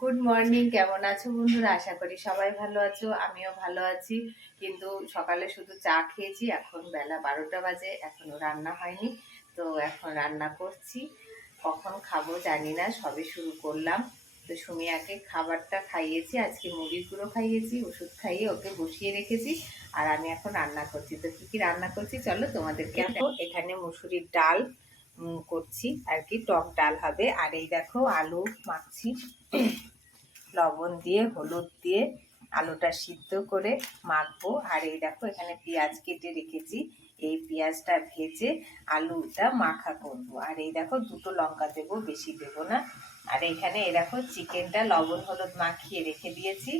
Good morning কেমন আছো বন্ধুরা? আশা করি সবাই ভালো আছো, আমিও ভালো আছি। কিন্তু সকালে শুধু চা খেয়েছি, এখন বেলা বারোটা বাজে, এখনও রান্না হয়নি। তো এখন রান্না করছি। কখন খাব জানি না, সবে শুরু করলাম। তো সুমিয়াকে খাবারটা খাইয়েছি, আজকে মুড়ির গুঁড়ো খাইয়েছি, ওষুধ খাইয়ে ওকে বসিয়ে রেখেছি, আর আমি এখন রান্না করছি। তো কি কি রান্না করছি? চলো তোমাদেরকে এখানে মুসুরির ডাল করছি আর কি, টক ডাল হবে। আর এই দেখো আলু মাখছি। লবণ দিয়ে, হলুদ দিয়ে আলুটা সিদ্ধ করে মাখবো। আর এই দেখো এখানে পেঁয়াজ কেটে রেখেছি। এই পেঁয়াজটা ভেজে আলুটা মাখা করব। আর এই দেখো দুটো লঙ্কা দেবো, বেশি দেবো না। আর এখানে এই দেখো চিকেনটা লবণ হলুদ মাখিয়ে রেখে দিয়েছি।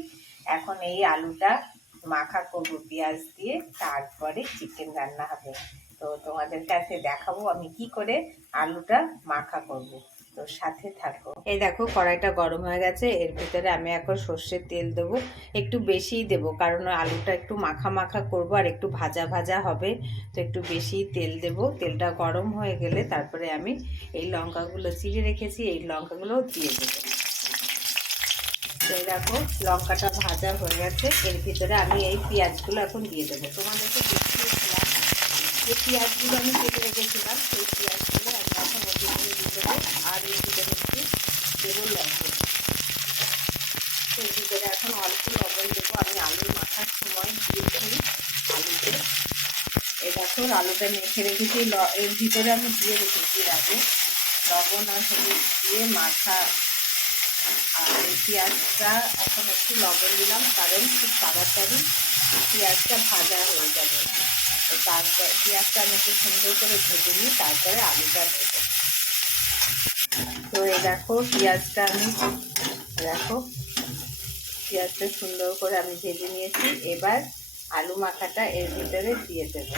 এখন এই আলুটা মাখা করব পেঁয়াজ দিয়ে, তারপরে চিকেন রান্না হবে। তো তোমাদের কাছে দেখাবো আমি কি করে আলুটা মাখা করব। তো সাথে থাকো। এই দেখো, কড়াইটা গরম হয়ে গেছে। এর ভিতরে আমি এখন সর্ষের তেল দেবো। একটু বেশিই দেবো, কারণ আলুটা একটু মাখা মাখা করব আর একটু ভাজা ভাজা হবে। তো একটু বেশি তেল দেবো। তেলটা গরম হয়ে গেলে তারপরে আমি এই লঙ্কাগুলো চিড়ে রেখেছি। এই লঙ্কাগুলোও দিয়ে দেবো। এই দেখো, লঙ্কাটা ভাজা হয়ে গেছে। এর ভিতরে আমি এই পেঁয়াজগুলো এখন দিয়ে দেবো। তোমাদেরকে যে পেঁয়াজগুলো আমি কেটে রেখেছিলাম, সেই পেঁয়াজগুলো আমি এখন ভিতরে দিয়ে দেবো আর এর ভিতরে একটু দেবো লবণ। এর ভিতরে এখন অল্প লবণ দেবো। আমি আলু মাখার সময় দিয়েছি আলুতে। এই দেখো, আলুটা মেখে রেখেছি। এর ভিতরে আমি দিয়ে রেখেছি আগে লবণ আর হলুদ দিয়ে মাখা। আর এই পেঁয়াজটা এখন একটু লবণ দিলাম, কারণ খুব তাড়াতাড়ি পেঁয়াজটা ভাজা হয়ে যাবে। তারপর পেঁয়াজটা আমি একটু সুন্দর করে ভেজে নিই তারপরে আলুটা দেবো তো এই দেখো পেঁয়াজটা আমি, দেখো পেঁয়াজটা সুন্দর করে আমি ভেজে নিয়েছি। এবার আলু মাখাটা এর ভিতরে দিয়ে দেব।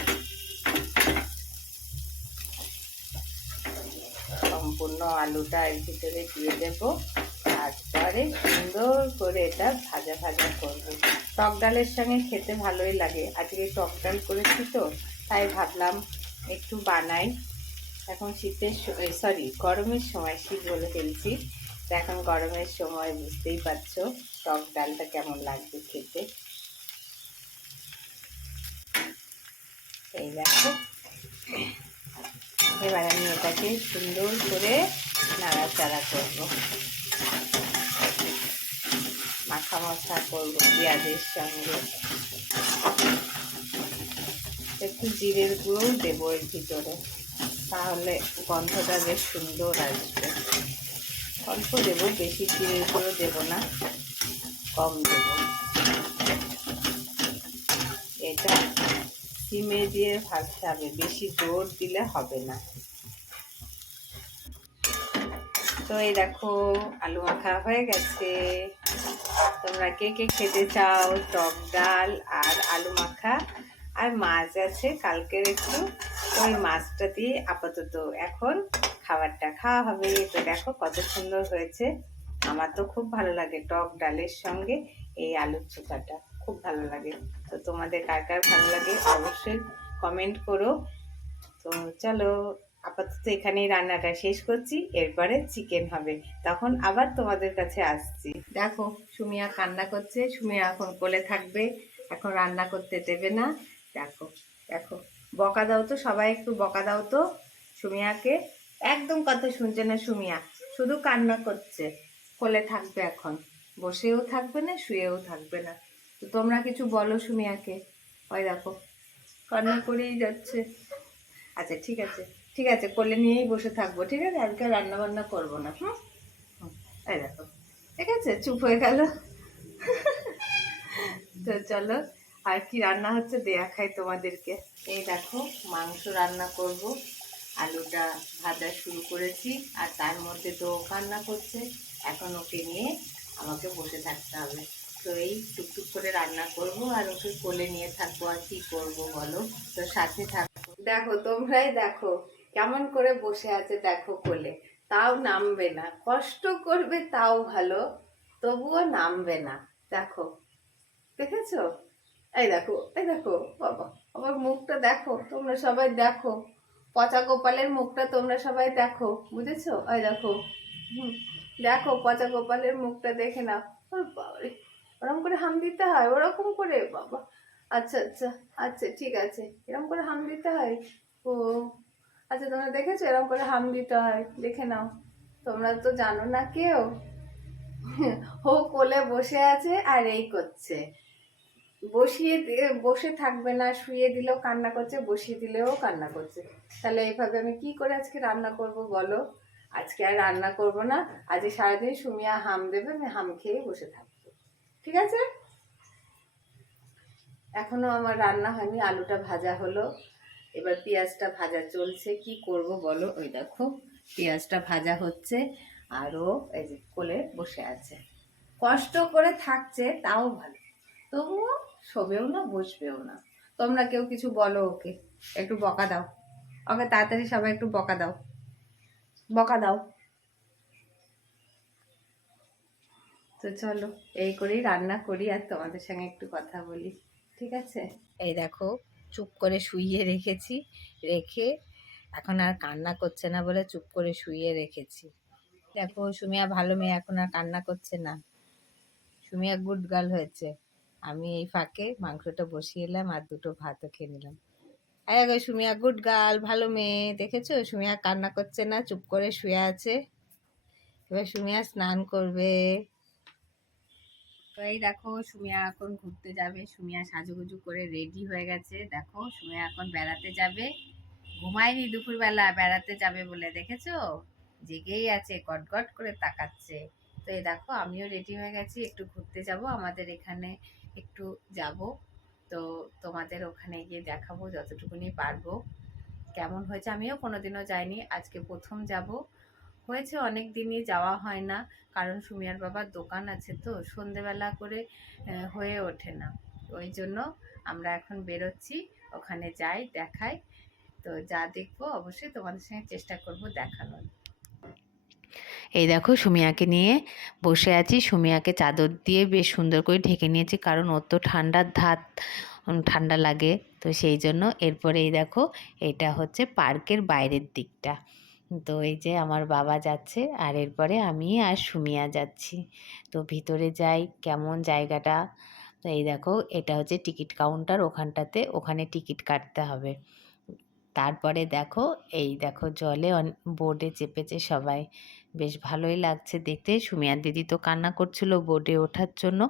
সম্পূর্ণ আলুটা এর ভিতরে দিয়ে দেব। তারপরে সুন্দর করে এটা ভাজা ভাজা করব। টক ডালের সঙ্গে খেতে ভালোই লাগে। আজকে টক ডাল করেছি তো, তাই ভাবলাম একটু বানাই। এখন শীতের সরি গরমের সময় শীত বলে ফেলছি। এখন গরমের সময় বুঝতেই পারছ টক ডালটা কেমন লাগবে খেতে। এই দেখো। এবার আমি এটাকে সুন্দর করে নাড়াচাড়া করব। মাখা মশা করব পেঁয়াজের সঙ্গে। একটু জিরের গুঁড়োও দেবো এর ভিতরে, তাহলে গন্ধটা বেশ সুন্দর আসবে। অল্প দেবো, বেশি জিরের গুঁড়ো দেবো না, কম দেবো। এটা সিমে দিয়ে ভাজতে হবে, বেশি জোর দিলে হবে না। তো এই দেখো, আলু মাখা হয়ে গেছে। তোমরা কে কে খেতে চাও? টক ডাল আর আলু মাখা। আর মাছ আছে, কালকের একটু। ওই মাছটা দিয়ে আপাতত এখন খাবারটা খাওয়া হবে। তো দেখো কত সুন্দর হয়েছে। আমার তো খুব ভালো লাগে টক ডালের সঙ্গে এই আলুর চোখাটা খুব ভালো লাগে। তো তোমাদের কার কার ভালো লাগে অবশ্যই কমেন্ট করো। তো চলো। আপাতত এখানেই রান্নাটা শেষ করছি, এরপরে চিকেন হবে। তখন আবার তোমাদের কাছে আসছি। দেখো, সুমিয়া কান্না করছে, সুমিয়া এখন কোলে থাকবে, এখন রান্না করতে দেবে না। দেখো দেখো, বকা দাও তো, সবাই একটু বকা দাও তো, সুমিয়াকে। একদম কথা শুনছে না সুমিয়া, শুধু কান্না করছে। কোলে থাকবে এখন, বসেও থাকবে না, শুয়েও থাকবে না। তো তোমরা কিছু বলো সুমিয়াকে। ওই দেখো, কান্না করেই যাচ্ছে। আচ্ছা ঠিক আছে। ঠিক আছে, কোলে নিয়েই বসে থাকব, ঠিক আছে? আজকে রান্না বান্না করব না, হুম? এই দেখো, ঠিক আছে? চুপ হয়ে গেল। তো চলো, আর কি রান্না হচ্ছে দেয়া খাই তোমাদেরকে। এই দেখো, মাংস রান্না করব, আলুটা ভাজা শুরু করেছি, আর তার মধ্যে তো ও কান্না করছে এখন ওকে নিয়ে আমাকে বসে থাকতে হবে। তো এই টুকটুক করে রান্না করব, আর ওকে কোলে নিয়ে থাকব, আর কি করব বলো? তো সাথে থাকব দেখো, তোমরাই দেখো কেমন করে বসে আছে দেখো কোলে। তাও নামবে না। কষ্ট করবে তাও ভালো, তবুও নামবে না। দেখো, দেখেছ? এই দেখো এই দেখো, বাবা আবার মুখটা দেখো, তোমরা সবাই দেখো। পচা গোপালের মুখটা তোমরা সবাই দেখো, বুঝেছ? এই দেখো, হুম, দেখো পচা গোপালের মুখটা দেখে নাও। ওরকম করে হাম দিতে হয়, ওরকম করে, বাবা। আচ্ছা আচ্ছা আচ্ছা ঠিক আছে, এরকম করে হাম দিতে হয়? ও তোমরা দেখেছ? এরকম করে হাম দিতে হয়। দেখে নাও। তোমরা তো জানো না কেউ। ও কোলে বসে আছে আর এই করছে। বসিয়ে বসে থাকবে না, শুয়ে দিলেও কান্না করছে, বসিয়ে দিলেও কান্না করছে। তাহলে এইভাবে আমি কি করে আজকে রান্না করব বলো? আজকে আর রান্না করব না। আজকে সারাদিন সুমিয়া হাম দেবে, আমি হাম খেয়ে বসে থাকব। ঠিক আছে? এখনও আমার রান্না হয়নি, আলুটা ভাজা হলো। এবার পেঁয়াজটা ভাজা চলছে। কি করব বলো? ওই দেখো, পেঁয়াজটা ভাজা হচ্ছে আরও এই যে কোলে বসে আছে। কষ্ট করে থাকছে, তাও ভালো। তবুও শোবেও না, বসবেও না। তোমরা কেউ কিছু বলো ওকে, একটু বকা দাও। ওকে, তাড়াতাড়ি সবাই একটু বকা দাও। বকা দাও। তো চলো, এই করেই রান্না করি, আর তোমাদের সঙ্গে একটু কথা বলি। ঠিক আছে? এই দেখো চুপ করে শুইয়ে রেখেছি, রেখে এখন আর কান্না করছে না বলে চুপ করে শুইয়ে রেখেছি। দেখো, সুমিয়া ভালো মেয়ে, এখন আর কান্না করছে না। সুমিয়া গুড গার্ল হয়েছে। আমি এই ফাঁকে মাংসটা বসিয়ে এলাম আর দুটো ভাতও খেয়ে নিলাম। এই দেখো, সুমিয়া গুড গার্ল ভালো মেয়ে, দেখেছ? সুমিয়া কান্না করছে না, চুপ করে শুয়ে আছে। এবার সুমিয়া স্নান করবে। তো এই দেখো সুমিয়া এখন ঘুরতে যাবে। সুমিয়া সাজুগুজু করে রেডি হয়ে গেছে। দেখো সুমিয়া এখন বেড়াতে যাবে। ঘুমায়নি দুপুরবেলা, বেড়াতে যাবে বলে দেখেছ? জেগেই আছে, গটগট করে তাকাচ্ছে। তো এই দেখো আমিও রেডি হয়ে গেছি, একটু ঘুরতে যাব, আমাদের এখানে একটু যাব। তো তোমাদের ওখানে গিয়ে দেখাবো যতটুকুনি পারব। কেমন হয়েছে আমিও কোনোদিনও যাইনি, আজকে প্রথম যাব। হয়েছে, অনেক দিনই যাওয়া হয় না। কারণ সুমিয়ার বাবার দোকান আছে তো, সন্ধেবেলা করে হয়ে ওঠে না। ওই জন্য আমরা এখন বেরোচ্ছি, ওখানে যাই, দেখাই। তো যা দেখব, অবশ্যই তোমাদের সঙ্গে চেষ্টা করব দেখানোর। এই দেখো, সুমিয়াকে নিয়ে বসে আছি। সুমিয়াকে চাদর দিয়ে বেশ সুন্দর করে ঢেকে নিয়েছি, কারণ ওর তো ঠান্ডার ধাত ঠান্ডা লাগে। তো সেই জন্য এরপরে এই দেখো, এটা হচ্ছে পার্কের বাইরের দিকটা। তো এই যে আমার বাবা যাচ্ছে আর এরপরে আমি আর সুমিয়া যাচ্ছি। তো ভিতরে যাই, কেমন জায়গাটা? তো এই দেখো, এটা হচ্ছে টিকিট কাউন্টার ওখানটাতে, ওখানে টিকিট কাটতে হবে। তারপরে দেখো, এই দেখো জলে বোর্ডে চেপেছে সবাই। বেশ ভালোই লাগছে দেখতে। সুমিয়ার দিদি তো কান্না করছিল বোর্ডে ওঠার জন্য।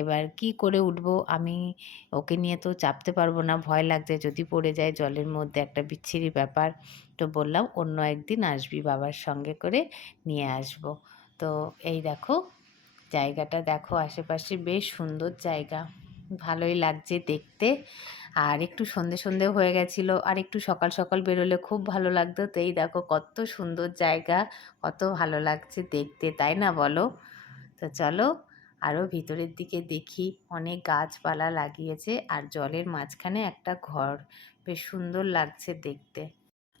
এবার কি করে উঠবো? আমি ওকে নিয়ে তো চাপতে পারব না। ভয় লাগছে যদি পড়ে যায় জলের মধ্যে একটা বিচ্ছিরি ব্যাপার। তো বললাম, অন্য একদিন আসবি বাবার সঙ্গে করে নিয়ে আসব। তো এই দেখো, জায়গাটা দেখো, আশেপাশে বেশ সুন্দর জায়গা। ভালোই লাগছে দেখতে। আর একটু সন্ধে সন্ধে হয়ে গেছিল, আর একটু সকাল সকাল বেরোলে খুব ভালো লাগতো। তো এই দেখো কত সুন্দর জায়গা, কত ভালো লাগছে দেখতে, তাই না বলো? তো চলো আরও ভিতরের দিকে দেখি, অনেক গাছপালা লাগিয়েছে আর জলের মাঝখানে একটা ঘর, বেশ সুন্দর লাগছে দেখতে।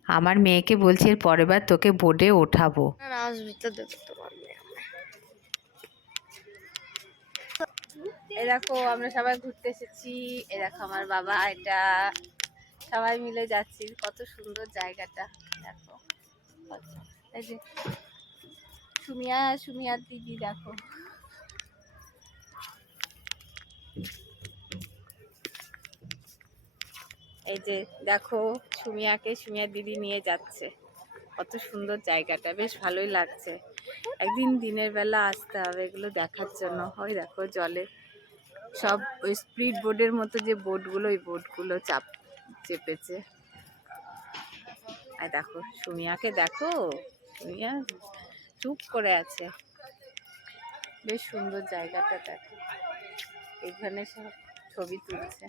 আমার মেয়েকে বলছি এর পরের বার তোকে বোর্ডে ওঠাবো। আসবি তো দেখতে পারবে। দেখো, আমরা সবাই ঘুরতে এসেছি। দেখো আমার বাবা, এটা সবাই মিলে যাচ্ছি। কত সুন্দর জায়গাটা, দেখো। এই যে সুমিয়া সুমিয়ার দিদি, দেখো। এই যে দেখো, সুমিয়াকে সুমিয়ার দিদি নিয়ে যাচ্ছে। কত সুন্দর জায়গাটা, বেশ ভালোই লাগছে। একদিন দিনের বেলা আসতে হবে এগুলো দেখার জন্য। হয় দেখো জলে সব ওই স্পিড বোর্ডের মতো যে বোটগুলো, ওই বোটগুলো চাপ, চেপেছে। আর দেখো, সুমিয়াকে দেখো, সুমিয়া চুপ করে আছে। বেশ সুন্দর জায়গাটা দেখো। এখানে সব ছবি তুলছে।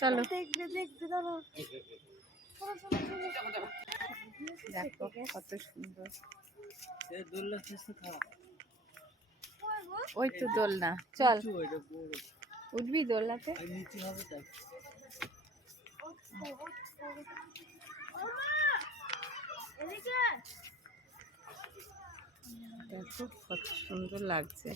চলো। দেখবে দেখবে দেখো কত সুন্দর। ওই তো দোলনা। চল। উঠবি দোলনাতে? দেখো কত সুন্দর লাগছে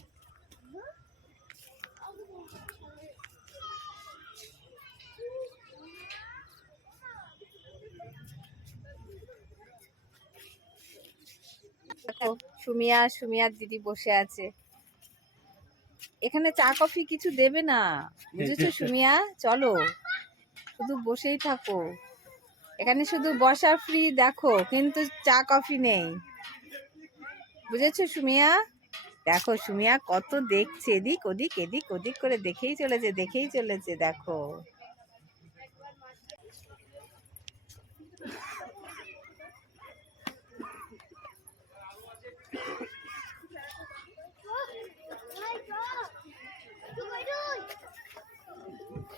ও, সুমিয়া সুমিয়ার দিদি বসে আছে। এখানে চা, কফি কিছু দেবে না। বুঝেছ সুমিয়া? চলো। শুধু বসেই থাকো। এখানে শুধু বসা ফ্রি দেখো, কিন্তু চা, কফি নেই। বুঝেছ সুমিয়া? দেখো সুমিয়া কত দেখছে। এদিক, ওদিক এদিক, ওদিক করে দেখেই চলেছে দেখেই চলেছে, দেখো।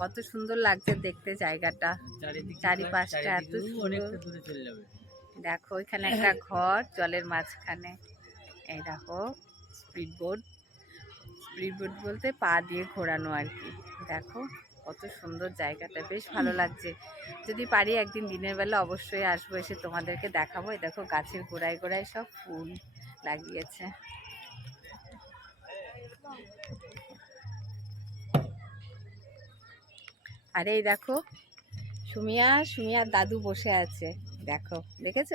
কত সুন্দর লাগছে দেখতে জায়গাটা। চারিপাশটা এত সুন্দর। দেখো এখানে একটা ঘর জলের মাঝখানে। এই দেখো স্পিড বোট স্পিড বোট বলতে পা দিয়ে ঘোরানো আর কি। দেখো কত সুন্দর জায়গাটা বেশ ভালো লাগছে। যদি পারি একদিন দিনের বেলা অবশ্যই আসব এসে তোমাদেরকে দেখাবো। এই দেখো গাছের গোড়ায় গোড়ায় সব ফুল লাগিয়েছে। আর এই দেখো, সুমিয়া, সুমিয়ার দাদু বসে আছে। দেখো, দেখেছ?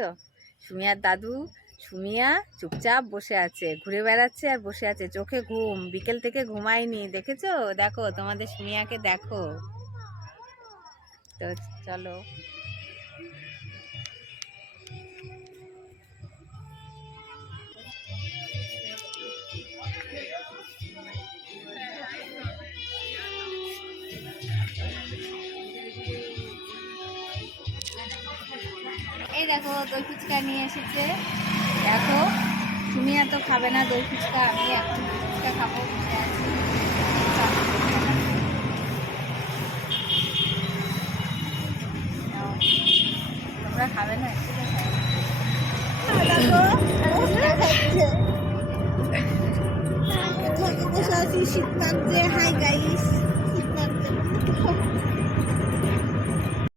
সুমিয়ার দাদু, সুমিয়া চুপচাপ বসে আছে, ঘুরে বেড়াচ্ছে আর বসে আছে, চোখে ঘুম, বিকেল থেকে ঘুমায়নি, দেখেছ? দেখো, তোমাদের সুমিয়াকে দেখো। তো চলো। এই দেখো, দই ফুচকা নিয়ে এসেছে। দেখো তুমি এত খাবে না দই ফুচকা, আমি এখন ফুচকা খাব তোমরা খাবে না? শীত লাগছে হাই গাইস শীত লাগছে